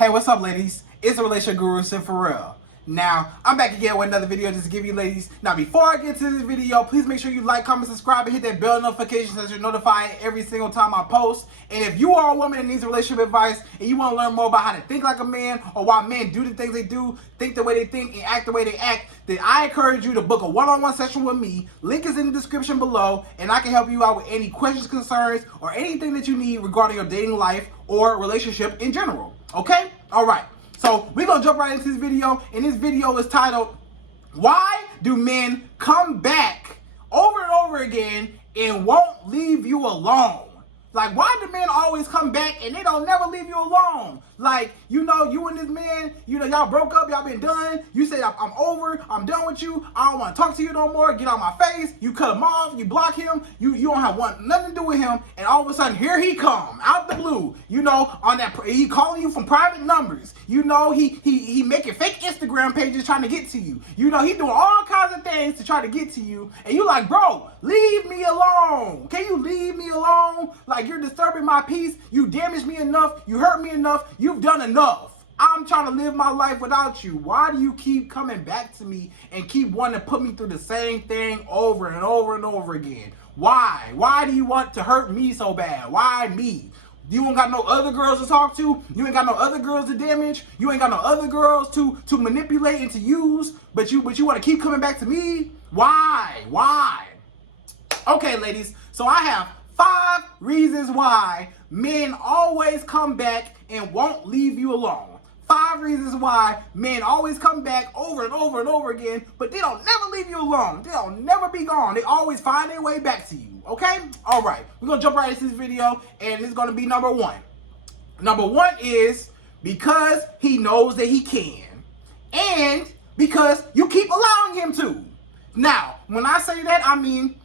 Hey, what's up, ladies? It's the relationship guru, Sydd Ferrell. Now, I'm back again with another video just to give you ladies. Now, before I get to this video, please make sure you like, comment, subscribe, and hit that bell notification so that you're notified every single time I post. And if you are a woman that needs relationship advice and you want to learn more about how to think like a man or why men do the things they do, think the way they think, and act the way they act, then I encourage you to book a one-on-one session with me. Link is in the description below, and I can help you out with any questions, concerns, or anything that you need regarding your dating life or relationship in general. Okay? All right. So we're going to jump right into this video, and this video is titled, Why Do Men Come Back Over and Over Again and Won't Leave You Alone? Like, why do men always come back and they don't never leave you alone? Like, you know, you and this man, you know, y'all broke up, y'all been done. You say, I'm over, I'm done with you. I don't want to talk to you no more. Get out my face. You cut him off, you block him. You don't have nothing to do with him. And all of a sudden, here he come, out the blue. You know, on that, he calling you from private numbers. You know, he making fake Instagram pages trying to get to you. You know, he doing all kinds of things to try to get to you. And you like, bro, leave me alone. Can you leave me alone? Like, you're disturbing my peace. You damaged me enough. You hurt me enough. You've done enough. I'm trying to live my life without you. Why do you keep coming back to me and keep wanting to put me through the same thing over and over and over again? Why? Why do you want to hurt me so bad? Why me? You ain't got no other girls to talk to. You ain't got no other girls to damage. You ain't got no other girls to manipulate and to use. But you want to keep coming back to me? Why? Why? Okay, ladies. So I have 5 reasons why men always come back and won't leave you alone. 5 reasons why men always come back over and over and over again, but they don't never leave you alone. They don't never be gone. They always find their way back to you. Okay? All right. We're going to jump right into this video, and it's going to be number 1. Number 1 is because he knows that he can, and because you keep allowing him to. Now, when I say that, I mean,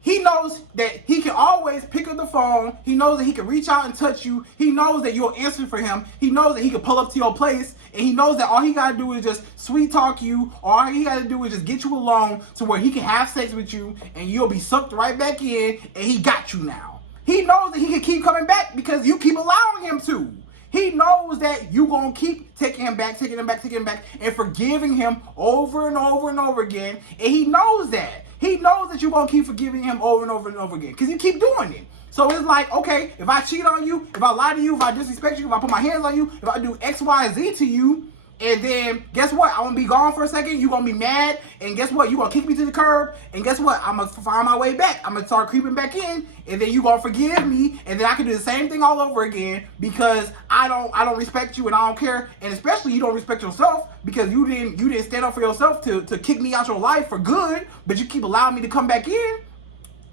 he knows that he can always pick up the phone. He knows that he can reach out and touch you. He knows that you'll answer for him. He knows that he can pull up to your place. And he knows that all he got to do is just sweet talk you. Or all he got to do is just get you alone to where he can have sex with you. And you'll be sucked right back in. And he got you now. He knows that he can keep coming back because you keep allowing him to. He knows that you're going to keep taking him back, and forgiving him over and over and over again. And he knows that. He knows that you're going to keep forgiving him over and over and over again because you keep doing it. So it's like, okay, if I cheat on you, if I lie to you, if I disrespect you, if I put my hands on you, if I do X, Y, Z to you, and then guess what? I'm going to be gone for a second. You're going to be mad. And guess what? You're going to kick me to the curb. And guess what? I'm going to find my way back. I'm going to start creeping back in. And then you're going to forgive me. And then I can do the same thing all over again because I don't respect you and I don't care. And especially you don't respect yourself because you didn't stand up for yourself to kick me out your life for good. But you keep allowing me to come back in.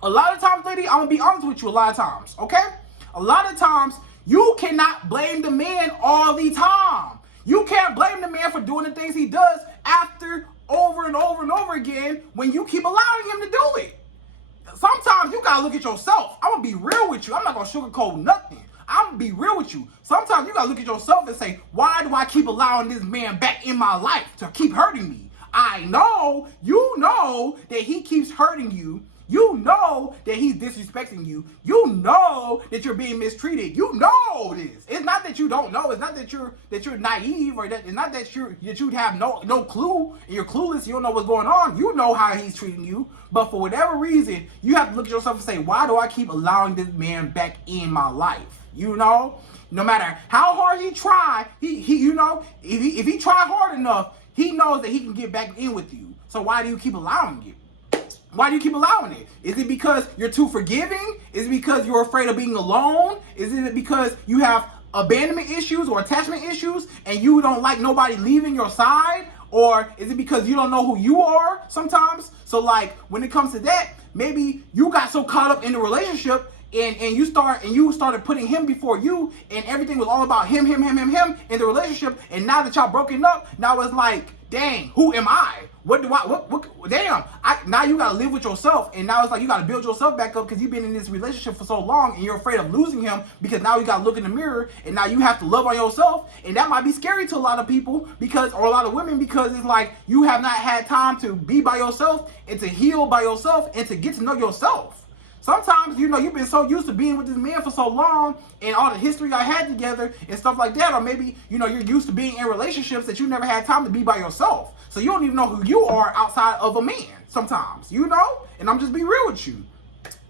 A lot of times, lady, I'm going to be honest with you a lot of times. Okay? A lot of times, you cannot blame the man all the time. You can't blame the man for doing the things he does after over and over and over again when you keep allowing him to do it. Sometimes you gotta look at yourself. I'm gonna be real with you. I'm not gonna sugarcoat nothing. I'm gonna be real with you. Sometimes you gotta look at yourself and say, why do I keep allowing this man back in my life to keep hurting me? I know, you know that he keeps hurting you. You know that he's disrespecting you. You know that you're being mistreated. You know this. It's not that you don't know. It's not that you're naive, or that it's not that you have no clue and you're clueless. You don't know what's going on. You know how he's treating you. But for whatever reason, you have to look at yourself and say, why do I keep allowing this man back in my life? You know, no matter how hard he try, he you know, if he try hard enough, he knows that he can get back in with you. So why do you keep allowing it? Why do you keep allowing it? Is it because you're too forgiving? Is it because you're afraid of being alone? Is it because you have abandonment issues or attachment issues and you don't like nobody leaving your side? Or is it because you don't know who you are sometimes? So like when it comes to that, maybe you got so caught up in the relationship and you started putting him before you, and everything was all about him in the relationship. And now that y'all broken up, now it's like, dang, who am I? What damn, now you gotta live with yourself, and now it's like you gotta build yourself back up because you've been in this relationship for so long and you're afraid of losing him because now you gotta look in the mirror and now you have to love on yourself, and that might be scary to a lot of people or a lot of women because it's like you have not had time to be by yourself and to heal by yourself and to get to know yourself. Sometimes, you know, you've been so used to being with this man for so long and all the history I had together and stuff like that. Or maybe, you know, you're used to being in relationships that you never had time to be by yourself. So you don't even know who you are outside of a man sometimes, you know? And I'm just being real with you.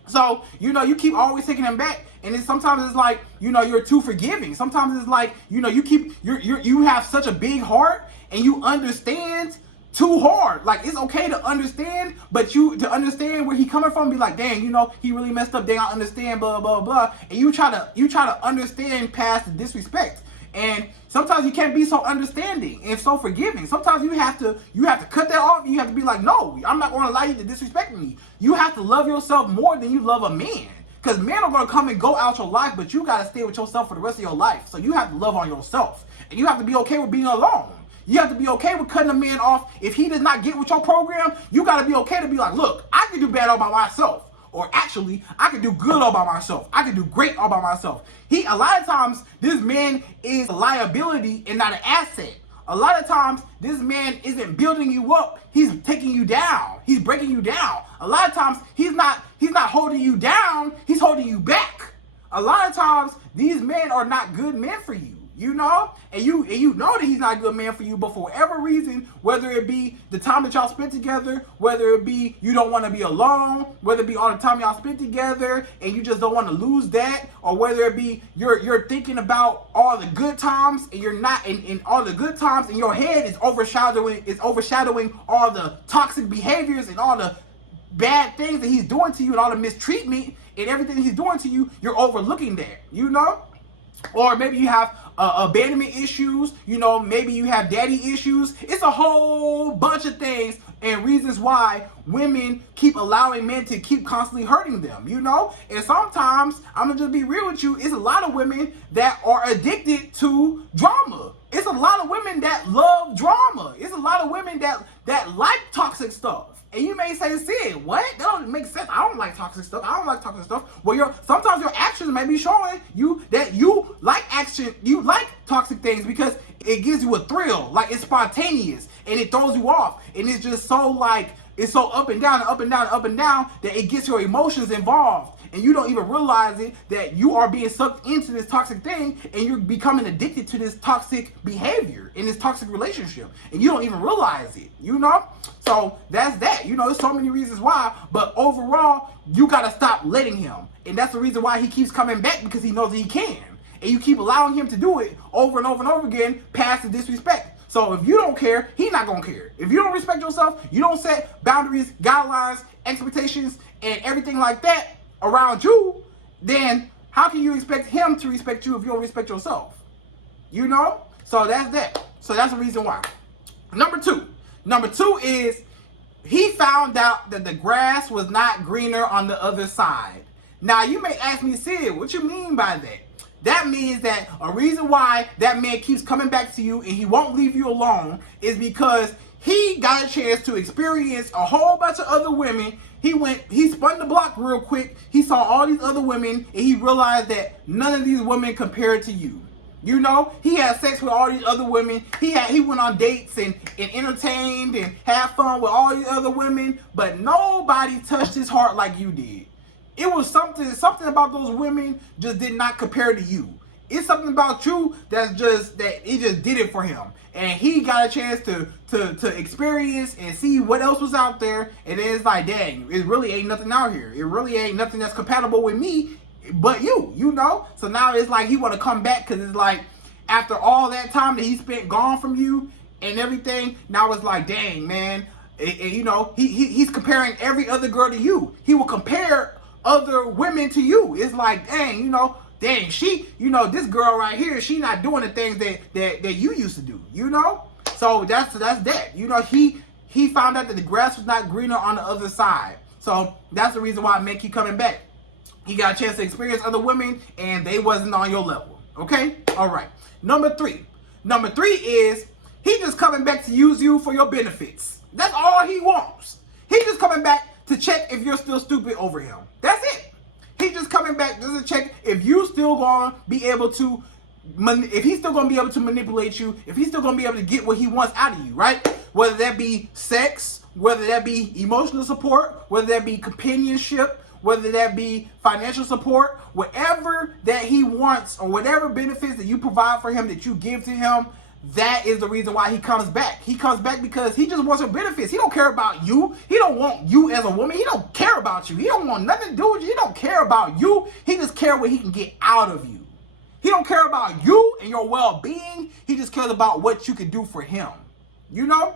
So, you know, you keep always taking him back. And then sometimes it's like, you know, you're too forgiving. Sometimes it's like, you know, you have such a big heart and you understand too hard. Like, it's okay to understand, but to understand where he coming from, be like, dang, you know, he really messed up. Dang, I understand, blah, blah, blah. And you try to understand past the disrespect. And sometimes you can't be so understanding and so forgiving. Sometimes you have to cut that off. And you have to be like, no, I'm not going to allow you to disrespect me. You have to love yourself more than you love a man. Because men are going to come and go out your life, but you got to stay with yourself for the rest of your life. So you have to love on yourself. And you have to be okay with being alone. You have to be okay with cutting a man off. If he does not get with your program, you got to be okay to be like, look, I can do bad all by myself. Or actually, I can do good all by myself. I can do great all by myself. A lot of times, this man is a liability and not an asset. A lot of times, this man isn't building you up. He's taking you down. He's breaking you down. A lot of times, he's not holding you down. He's holding you back. A lot of times, these men are not good men for you. You know, and you know that he's not a good man for you, but for whatever reason, whether it be the time that y'all spent together, whether it be you don't want to be alone, whether it be all the time y'all spent together and you just don't want to lose that, or whether it be you're thinking about all the good times and you're not in all the good times in your head is overshadowing all the toxic behaviors and all the bad things that he's doing to you and all the mistreatment and everything he's doing to you, you're overlooking that, you know? Or maybe you have abandonment issues, you know, maybe you have daddy issues. It's a whole bunch of things and reasons why women keep allowing men to keep constantly hurting them, you know? And sometimes, I'm gonna just be real with you, it's a lot of women that are addicted to drama. It's a lot of women that love drama. It's a lot of women that like toxic stuff. And you may say, Sid, what? That don't make sense. I don't like toxic stuff. I don't like toxic stuff. Well, sometimes your actions may be showing you that you like action. You like toxic things because it gives you a thrill. Like, it's spontaneous and it throws you off. And it's just so like, it's so up and down and up and down and up and down that it gets your emotions involved. And you don't even realize it that you are being sucked into this toxic thing and you're becoming addicted to this toxic behavior in this toxic relationship. And you don't even realize it, you know? So that's that. You know, there's so many reasons why, but overall, you got to stop letting him. And that's the reason why he keeps coming back, because he knows that he can. And you keep allowing him to do it over and over and over again past the disrespect. So if you don't care, he's not going to care. If you don't respect yourself, you don't set boundaries, guidelines, expectations, and everything like that around you, then how can you expect him to respect you if you don't respect yourself? You know? So that's that. So that's the reason why. Number two is he found out that the grass was not greener on the other side. Now you may ask me, Sid, what you mean by that? That means that a reason why that man keeps coming back to you and he won't leave you alone is because he got a chance to experience a whole bunch of other women. He spun the block real quick. He saw all these other women and he realized that none of these women compared to you. You know, he had sex with all these other women. He went on dates and entertained and had fun with all these other women, but nobody touched his heart like you did. It was something about those women just did not compare to you. It's something about you that it just did it for him. And he got a chance to experience and see what else was out there. And then it's like, dang, it really ain't nothing out here. It really ain't nothing that's compatible with me but you know? So now it's like he want to come back because it's like after all that time that he spent gone from you and everything, now it's like, dang, man. You know, he's comparing every other girl to you. He will compare other women to you. It's like, dang, you know, she, you know, this girl right here, she not doing the things that you used to do, you know? So that's that. You know, he found out that the grass was not greener on the other side. So that's the reason why men keep coming back. He got a chance to experience other women and they wasn't on your level. Okay? All right. Number three is he just coming back to use you for your benefits. That's all he wants. He just coming back to check if you're still stupid over him. That's it. He just coming back just to check if you still gonna be able to, if he's still gonna be able to manipulate you, if he's still gonna be able to get what he wants out of you, right? Whether that be sex, whether that be emotional support, whether that be companionship, whether that be financial support, whatever that he wants, or whatever benefits that you provide for him, that you give to him, that is the reason why he comes back. He comes back because he just wants your benefits. He don't care about you. He don't want you as a woman. He don't care about you. He don't want nothing to do with you. He don't care about you. He just cares what he can get out of you. He don't care about you and your well-being. He just cares about what you can do for him. You know?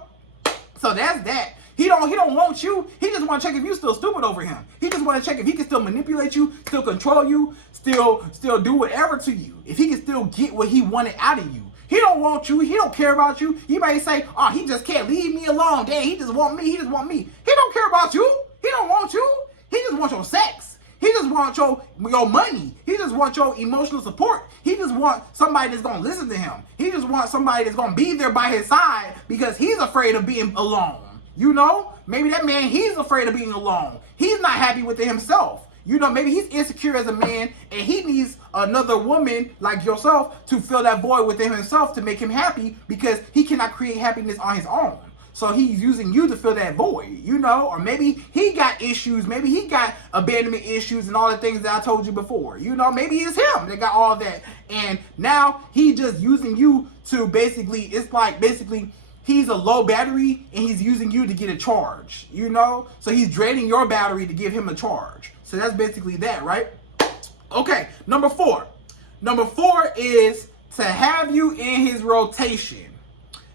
So that's that. He don't want you. He just want to check if you're still stupid over him. He just want to check if he can still manipulate you, still control you, still do whatever to you. If he can still get what he wanted out of you. He don't want you. He don't care about you. You might say, oh, he just can't leave me alone. Dang, he just want me. He just want me. He don't care about you. He don't want you. He just wants your sex. He just wants your money. He just wants your emotional support. He just wants somebody that's going to listen to him. He just wants somebody that's going to be there by his side because he's afraid of being alone. You know, maybe that man, he's afraid of being alone. He's not happy with it himself. You know, maybe he's insecure as a man and he needs another woman like yourself to fill that void within himself to make him happy because he cannot create happiness on his own. So he's using you to fill that void, you know, or maybe he got issues. Maybe he got abandonment issues and all the things that I told you before. You know, maybe it's him that got all that. And now he's just using you to basically, it's like basically he's a low battery and he's using you to get a charge, you know? So he's draining your battery to give him a charge. So that's basically that, right? Okay, number 4. Number 4 is to have you in his rotation.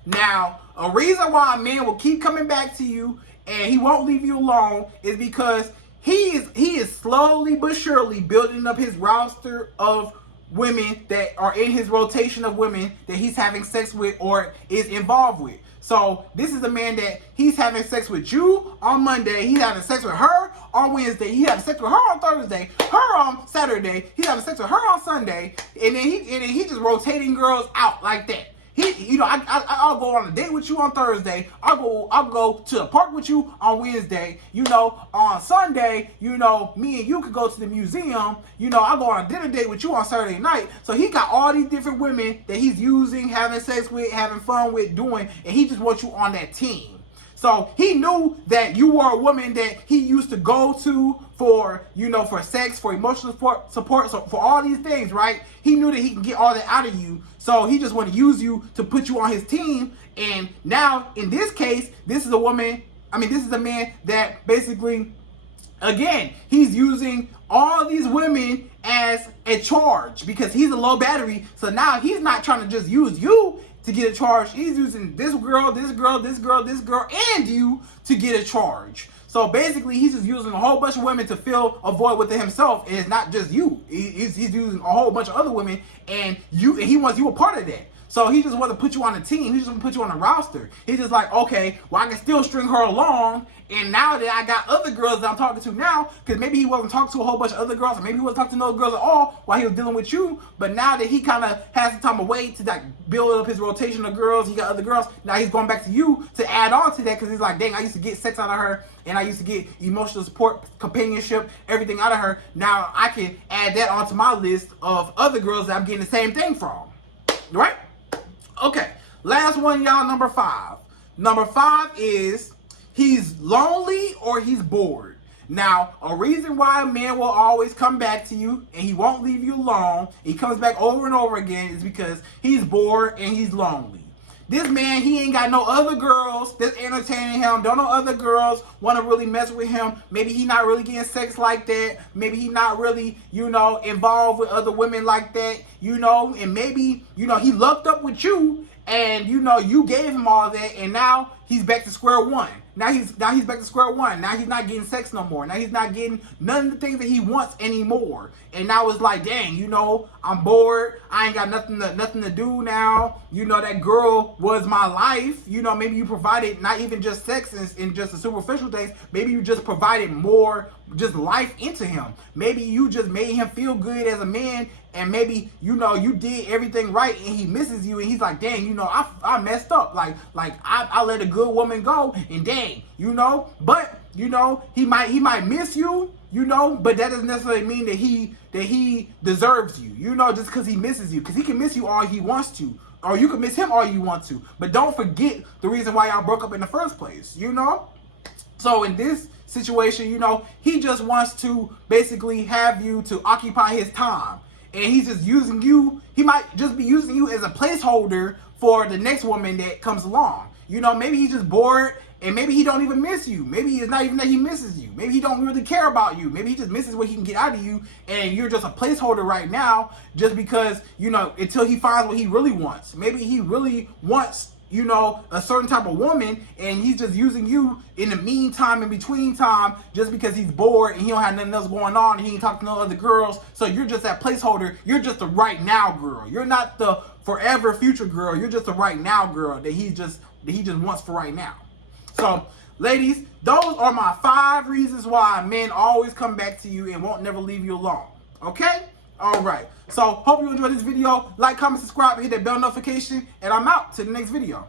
Now, a reason why a man will keep coming back to you and he won't leave you alone is because he is slowly but surely building up his roster of women that are in his rotation of women that he's having sex with or is involved with. So this is a man that he's having sex with you on Monday. He's having sex with her on Wednesday. He's having sex with her on Thursday. Her on Saturday. He's having sex with her on Sunday. And then he just rotating girls out like that. I'll go on a date with you on Thursday. I'll go to the park with you on Wednesday. You know, on Sunday, you know, me and you could go to the museum. You know, I'll go on a dinner date with you on Saturday night. So he got all these different women that he's using, having sex with, having fun with, doing, and he just wants you on that team. So he knew that you were a woman that he used to go to for, you know, for sex, for emotional support, so for all these things, right? He knew that he can get all that out of you. So he just wanted to use you to put you on his team. And now, in this case, this is a man that basically, again, he's using all these women as a charge because he's a low battery. So now he's not trying to just use you to get a charge. He's using this girl, this girl, this girl, this girl, and you to get a charge. So basically, he's just using a whole bunch of women to fill a void within himself, and it's not just you. He's using a whole bunch of other women, and he wants you a part of that. So he just wants to put you on a team. He just wants to put you on a roster. He's just like, okay, well, I can still string her along. And now that I got other girls that I'm talking to now, because maybe he wasn't talking to a whole bunch of other girls, or maybe he wasn't talking to no girls at all while he was dealing with you. But now that he kind of has some time away to like build up his rotation of girls, he got other girls. Now he's going back to you to add on to that because he's like, dang, I used to get sex out of her, and I used to get emotional support, companionship, everything out of her. Now I can add that onto my list of other girls that I'm getting the same thing from, right? Okay, last one, y'all, number 5. Number 5 is he's lonely or he's bored. Now, a reason why a man will always come back to you and he won't leave you alone, he comes back over and over again, is because he's bored and he's lonely. This man, he ain't got no other girls that's entertaining him. Don't know other girls want to really mess with him. Maybe he not really getting sex like that. Maybe he not really, you know, involved with other women like that, you know. And maybe, you know, he lucked up with you and, you know, you gave him all that. And now he's back to square one. Now he's back to square one. Now he's not getting sex no more. Now he's not getting none of the things that he wants anymore. And now it's like, dang, you know, I'm bored. I ain't got nothing to do now. You know, that girl was my life. You know, maybe you provided not even just sex in just the superficial things. Maybe you just provided more just life into him. Maybe you just made him feel good as a man. And maybe, you know, you did everything right and he misses you and he's like, dang, you know, I messed up. Like I let a good woman go and dang, you know, but, you know, he might miss you, you know, but that doesn't necessarily mean that he deserves you, you know, just because he misses you, because he can miss you all he wants to, or you can miss him all you want to, but don't forget the reason why y'all broke up in the first place, you know? So in this situation, you know, he just wants to basically have you to occupy his time. And he's just using you. He might just be using you as a placeholder for the next woman that comes along. You know, maybe he's just bored, and maybe he don't even miss you. Maybe it's not even that he misses you. Maybe he don't really care about you. Maybe he just misses what he can get out of you, and you're just a placeholder right now just because, you know, until he finds what he really wants. Maybe he really wants, you know, a certain type of woman, and he's just using you in the meantime, in between time, just because he's bored and he don't have nothing else going on and he ain't talking to no other girls. So you're just that placeholder. You're just the right now girl. You're not the forever future girl. You're just the right now girl that he just wants for right now. So, ladies, those are my 5 reasons why men always come back to you and won't never leave you alone. Okay? All right. So, hope you enjoyed this video. Like, comment, subscribe, and hit that bell notification. And I'm out to the next video.